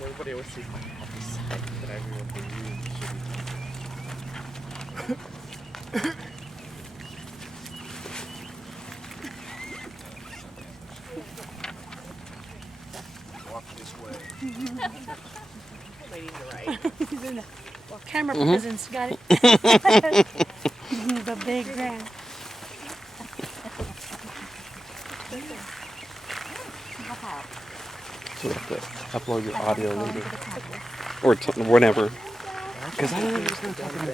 Like everybody always sees my happy side, but everyone believes Walk this way. lady to the right. He's in the camera presence, got it. The big grand. So you have to upload your audio later. Or whatever. Because I don't know what's going to talk about.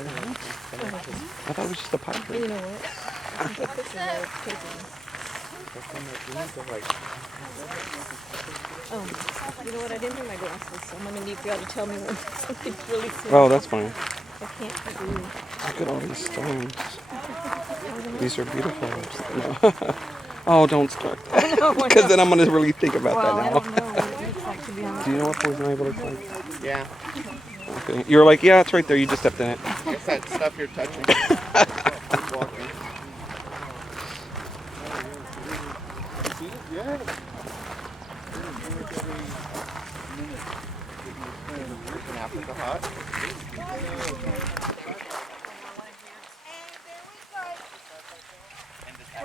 I thought it was just a pipe dream. You know what? You know what? I didn't bring my glasses, so I'm gonna need y'all to tell me when something's really serious. Oh, that's fine. I can't see. Look at all these stones. These are beautiful. Oh, don't start that. Because then I'm going to really think about Well, I that don't now. know what it looks like, to be honest. Do you know what Poison Ivy looks like? Yeah. Okay. You're like, yeah, it's right there. You just stepped in it. It's that stuff you're touching. Walking. In Africa hot.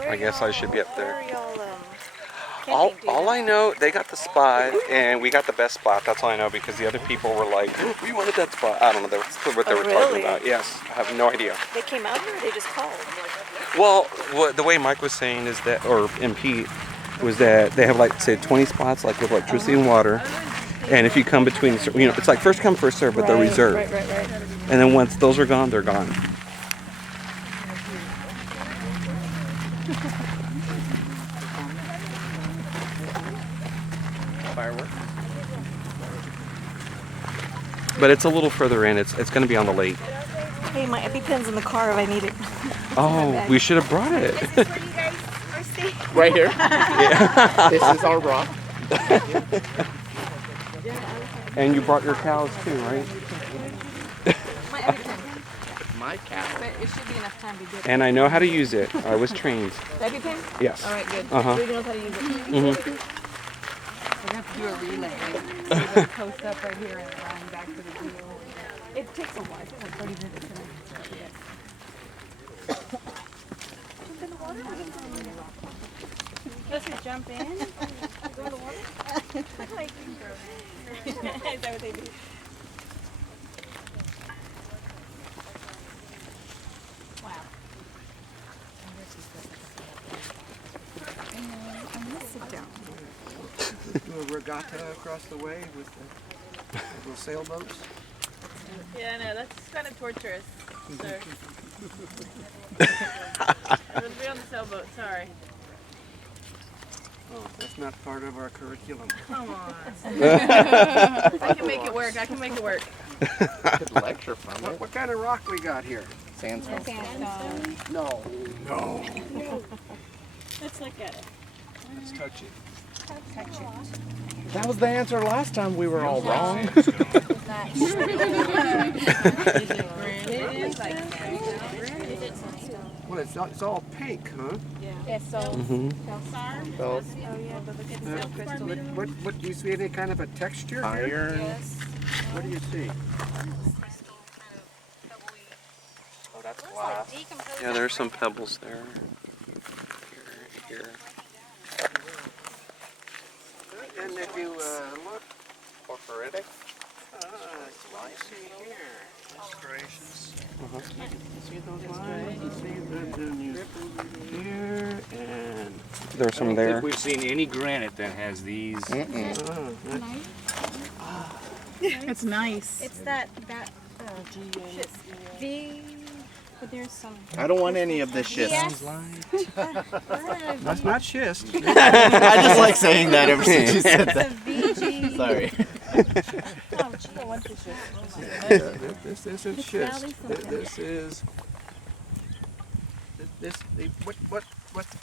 I guess I should be up there. Where are y'all, All I know, they got the spot, and we got the best spot. That's all I know, because the other people were like, oh, we wanted that spot. I don't know what they were talking really? about. Yes, I have no idea. They came out here or they just called? Well, the way Mike was saying is that, and Pete, was that they have like, say, 20 spots, like with electricity and water. And if you come between, it's like first come, first serve, but they're reserved. Right. And then once those are gone, they're gone. Fireworks. But it's a little further in. It's going to be on the lake. Hey, my EpiPen's in the car if I need it. Oh, we should have brought it. Is this where you guys are staying? Right here. This is our rock. And you brought your cows too, right? My EpiPen. My cat. But it should be enough time to get And I know how to use it. I was trained. the EpiPen? Yes. All right, good. Uh-huh. We know how to use it. Mm-hmm. We're gonna have to do a relay. Post up right here and run back to the deal. It takes a while. It's like 30 minutes. Let's just jump in. Go in the water. Is that what they do? Do a regatta across the way with the little sailboats. Yeah, no, that's kind of torturous, sir. Let's be on the sailboat, sorry. Oh, that's not part of our curriculum. Come on. I can make it work. I can make it work. Could lecture from it. What kind of rock we got here? Sandstone. No. Let's look at it. Let's touch it. That was the answer last time we were all wrong. It is like Well, it's all pink, huh? yeah, so Mm-hmm. Those oh yeah, but look at the silk crystal. What do you see any kind of a texture here? iron. What do you see? Oh, that's glass. Yeah, there's some pebbles there. Here. And if you look, Porphyritic. I see here. Illustrations. See those lines? You see the here and There's some I there. don't think we've seen any granite that has these. It's nice. It's that V. But there's some. I don't want any of this shit. Yes. that's not schist. I just like saying that ever since you said It's a that. VG. Sorry. Oh, gee, I want this shit. This isn't schist. This is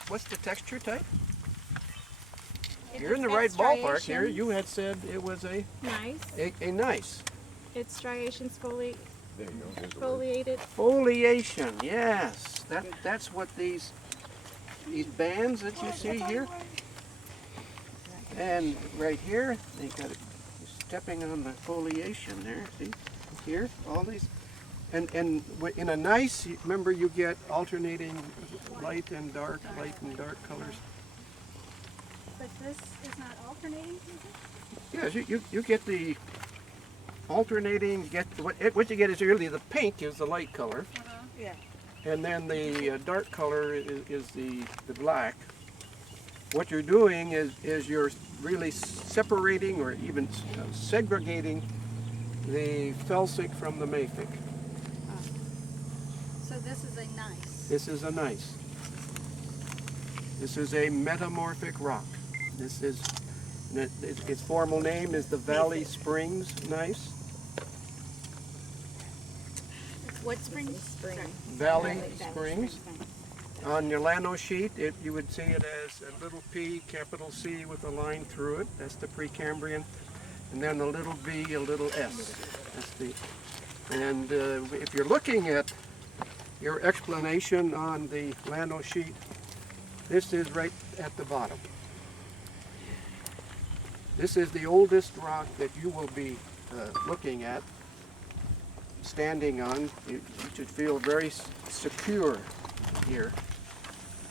what's the texture type? You're in the right ballpark here. You had said it was a Nice. nice It's striations foliated. foliation. Yes, that's what these bands that you see here, and right here they got stepping on the foliation there. See, here, all these, and in a nice. Remember, you get alternating light and dark colors. But this is not alternating, is it? Yes, you get the alternating. Get what you get is really the pink is the light color, Yeah. and then the dark color is the black. What you're doing is you're really separating or even segregating the felsic from the mafic. So this is a nice. This is a gneiss. This is a metamorphic rock. This is its formal name is the Valley Springs gneiss. What spring? Spring. Valley Springs. On your Llano sheet, you would see it as a little p, capital C with a line through it. That's the Precambrian. And then a little v, a little s. That's the. And if you're looking at your explanation on the Llano sheet, this is right at the bottom. This is the oldest rock that you will be looking at, standing on. You should feel very secure here.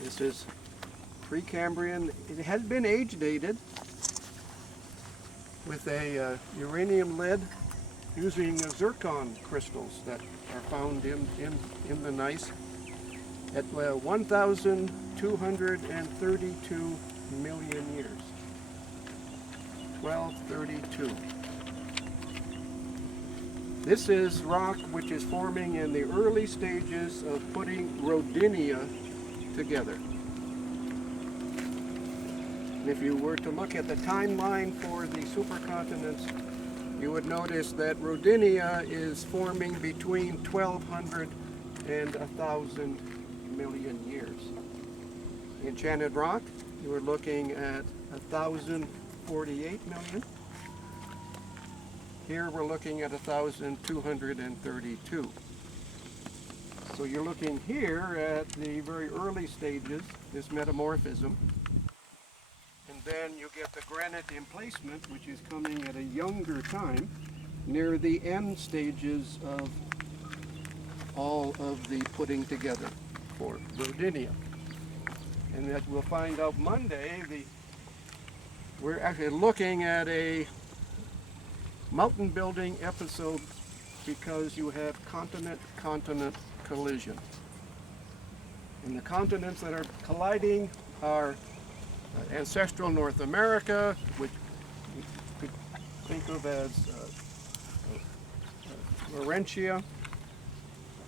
This is Precambrian. It has been age dated with a uranium lead using zircon crystals that are found in the gneiss at 1,232 million years. 1232. This is rock which is forming in the early stages of putting rhodinia together. And if you were to look at the timeline for the supercontinents, you would notice that rhodinia is forming between 1,200 and 1,000 million years. Enchanted rock, you are looking at 1,048 million. Here we're looking at 1,232. So you're looking here at the very early stages, this metamorphism. And then you get the granite emplacement, which is coming at a younger time, near the end stages of all of the putting together for rhodinia. And as we'll find out Monday, we're actually looking at a mountain building episode because you have continent-continent collision. And the continents that are colliding are ancestral North America, which you could think of as Laurentia.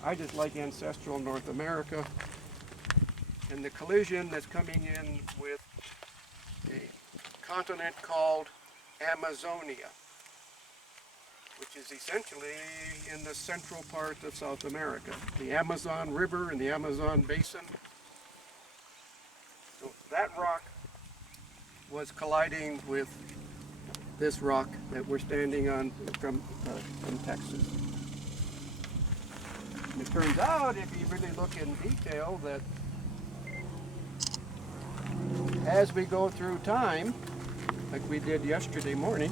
I just like ancestral North America. And the collision that's coming in with a continent called Amazonia, which is essentially in the central part of South America. The Amazon River and the Amazon Basin. So that rock was colliding with this rock that we're standing on from Texas. And it turns out, if you really look in detail, that as we go through time, like we did yesterday morning,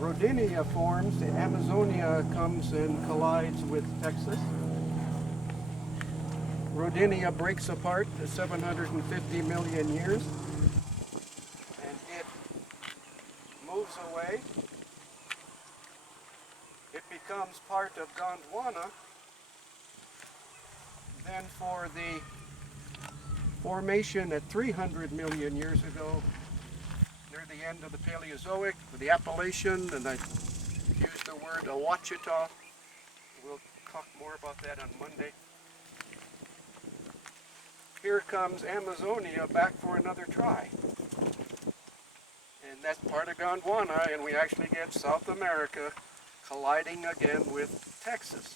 rhodinia forms, the Amazonia comes and collides with Texas. Rhodinia breaks apart to 750 million years, and it moves away. It becomes part of Gondwana. Then for the formation at 300 million years ago, near the end of the Paleozoic, with the Appalachian, and I used the word Ouachita. We'll talk more about that on Monday. Here comes Amazonia back for another try. And that's part of Gondwana, and we actually get South America colliding again with Texas.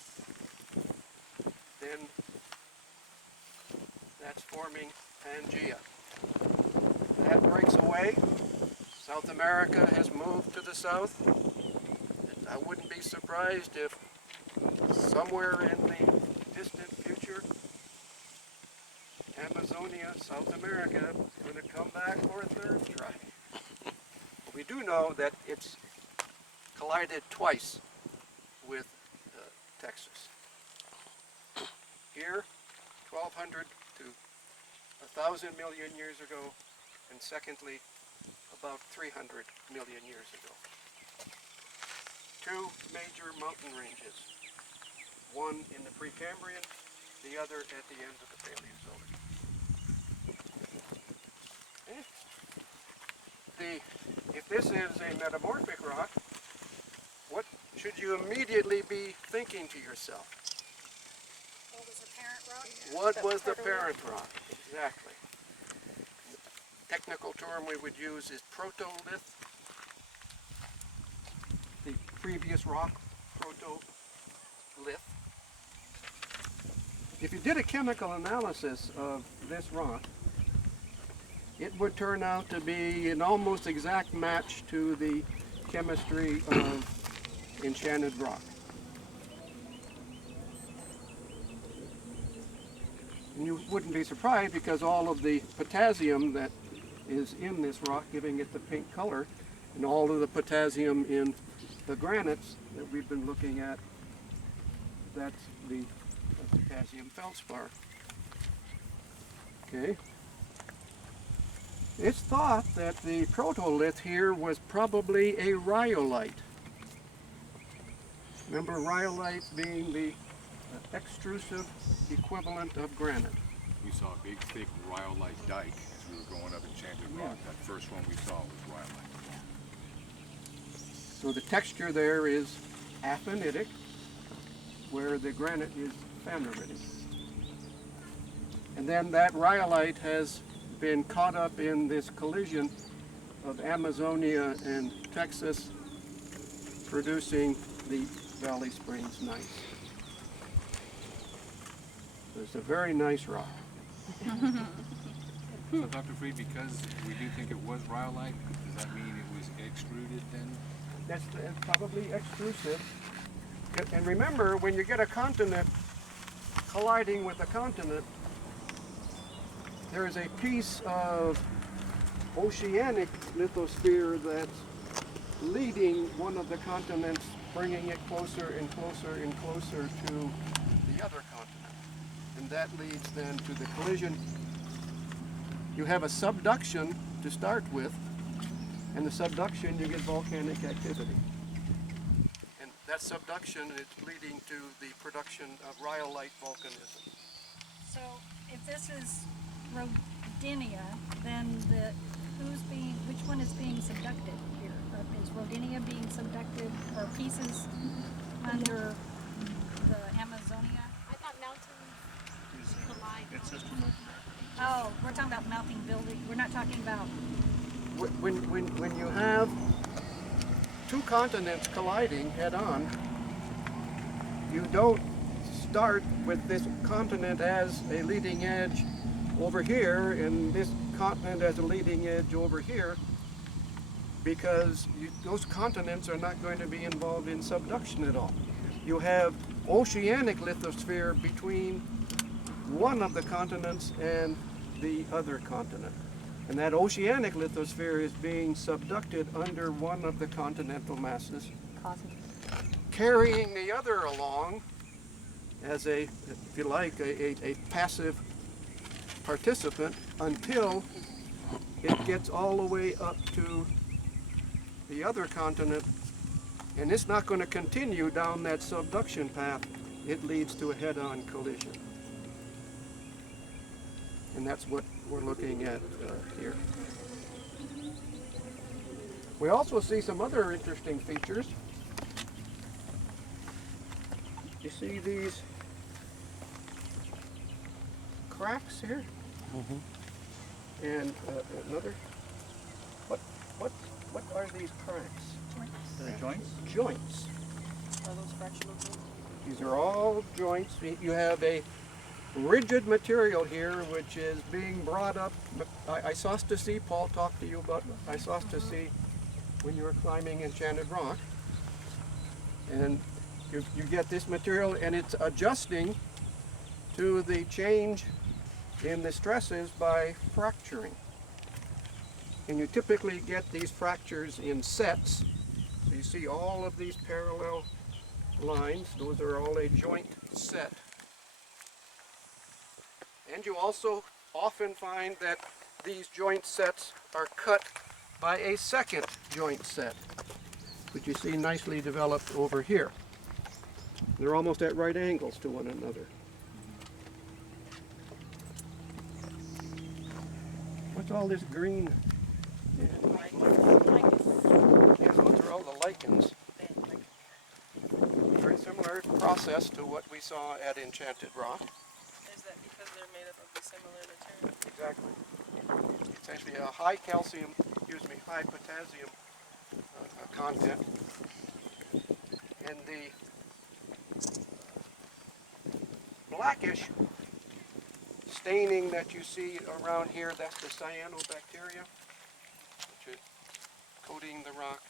Then that's forming Pangaea. That breaks away. South America has moved to the south. And I wouldn't be surprised if somewhere in the distant future, Amazonia, South America, is going to come back for a third try. We do know that it's collided twice with Texas. Here, 1,200 to 1,000 million years ago, and secondly, about 300 million years ago. Two major mountain ranges, one in the Precambrian, the other at the end of the Paleozoic. If this is a metamorphic rock, what should you immediately be thinking to yourself? What was the parent rock? What was the parent rock? Exactly. The technical term we would use is protolith. The previous rock, protolith. If you did a chemical analysis of this rock, it would turn out to be an almost exact match to the chemistry of Enchanted Rock. And you wouldn't be surprised because all of the potassium that is in this rock, giving it the pink color, and all of the potassium in the granites that we've been looking at, that's the potassium feldspar. Okay. It's thought that the protolith here was probably a rhyolite. Remember rhyolite being the extrusive equivalent of granite. We saw a big, thick rhyolite dike as we were going up Enchanted Rock. That first one we saw was rhyolite. So the texture there is aphanitic, where the granite is phaneritic. And then that rhyolite has been caught up in this collision of Amazonia and Texas, producing the Valley Springs gneiss. It's a very nice rock. So Dr. Freed, because we do think it was rhyolite, does that mean it was extruded then? That's probably extrusive. And remember, when you get a continent colliding with a continent, there is a piece of oceanic lithosphere that's leading one of the continents, bringing it closer and closer and closer to the other continent. And that leads then to the collision. You have a subduction to start with, and the subduction you get volcanic activity. And that subduction is leading to the production of rhyolite volcanism. So if this is Rodinia, then which one is being subducted here? Is Rodinia being subducted, or pieces under the Amazonia? I thought mountains collide. It's just Oh, we're talking about melting building. We're not talking about. When you have two continents colliding head on, you don't start with this continent as a leading edge over here and this continent as a leading edge over here, because those continents are not going to be involved in subduction at all. You have oceanic lithosphere between one of the continents and the other continent. And that oceanic lithosphere is being subducted under one of the continental masses, carrying the other along as a, if you like, a passive participant until it gets all the way up to the other continent. And it's not going to continue down that subduction path. It leads to a head-on collision. And that's what we're looking at here. We also see some other interesting features. You see these cracks here? Mm-hmm. And another. What are these cracks? the joints? Joints. Are those fractional joints? These are all joints. You have a rigid material here which is being brought up. Isostasy, Paul talked to you about isostasy when you were climbing Enchanted Rock. And you get this material and it's adjusting to the change in the stresses by fracturing. And you typically get these fractures in sets. So you see all of these parallel lines, those are all a joint set. And you also often find that these joint sets are cut by a second joint set, which you see nicely developed over here. They're almost at right angles to one another. What's all this green? Yeah, yes, those are all the lichens. Very similar process to what we saw at Enchanted Rock. Is that because they're made up of the similar material? Exactly. It's actually a high calcium, high potassium content. And the blackish staining that you see around here, that's the cyanobacteria, which is coating the rock.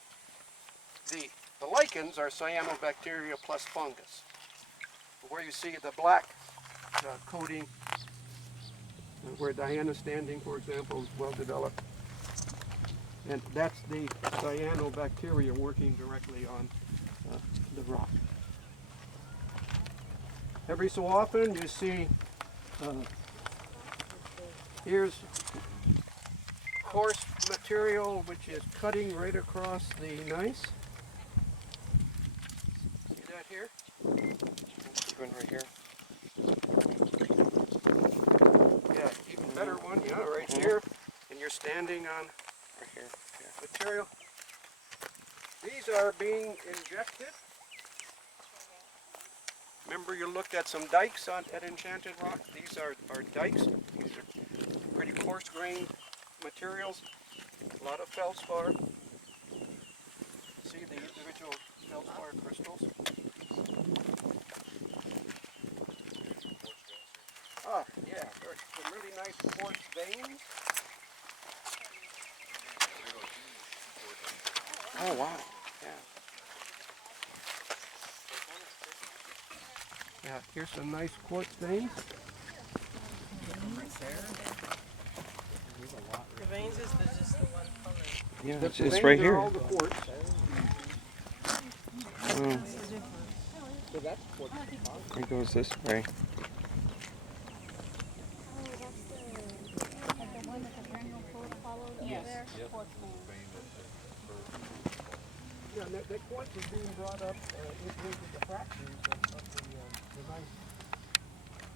The lichens are cyanobacteria plus fungus. Where you see the black coating, where Diana's standing, for example, is well developed. And that's the cyanobacteria working directly on the rock. Every so often you see, here's coarse material which is cutting right across the gneiss. See that here? One right here. Yeah, even better one, yeah, right here. And you're standing on Right here. Yeah. material. These are being injected. Remember you looked at some dikes at Enchanted Rock? These are dikes. These are pretty coarse grained materials. A lot of feldspar. See the individual feldspar crystals? Ah, yeah, there's some really nice quartz veins. Oh wow. Yeah. Yeah, here's some nice quartz veins. The veins is just the one color. Yeah, The it's veins right are here. all the quartz. Oh. It goes this way. Yeah, that quartz is being brought up into the fractures of the gneiss,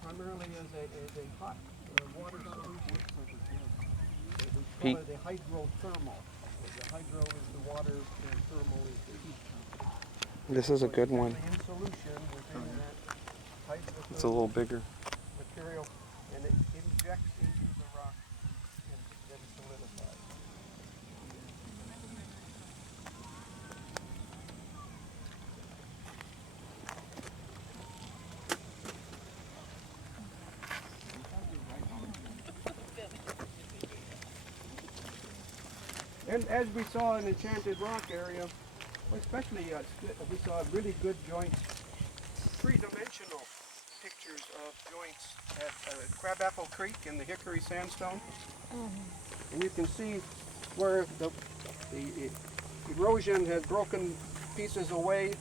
primarily as a hot water solution. We call it a hydrothermal. The hydro is the water and thermal is the heat. This is a good one. In solution within that hydrothermal It's a little bigger. material, and it injects into the rock and then solidifies. And as we saw in Enchanted Rock area, especially we saw really good joints, three-dimensional pictures of joints at Crabapple Creek in the Hickory Sandstone. And you can see where the erosion has broken pieces away,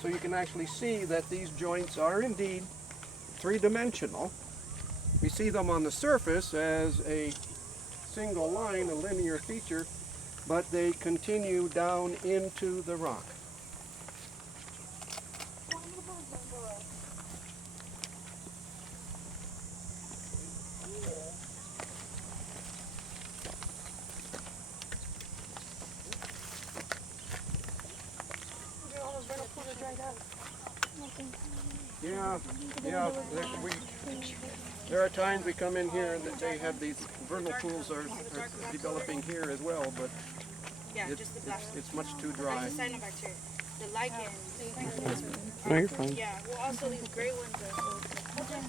so you can actually see that these joints are indeed three-dimensional. We see them on the surface as a single line, a linear feature, but they continue down into the rock. Yeah, there are times we come in here and they have these vernal pools are developing here as well, but Yeah, just the black one. it's much too dry. Cyanobacteria. The lichens. No, you're fine. Yeah, well also these gray ones are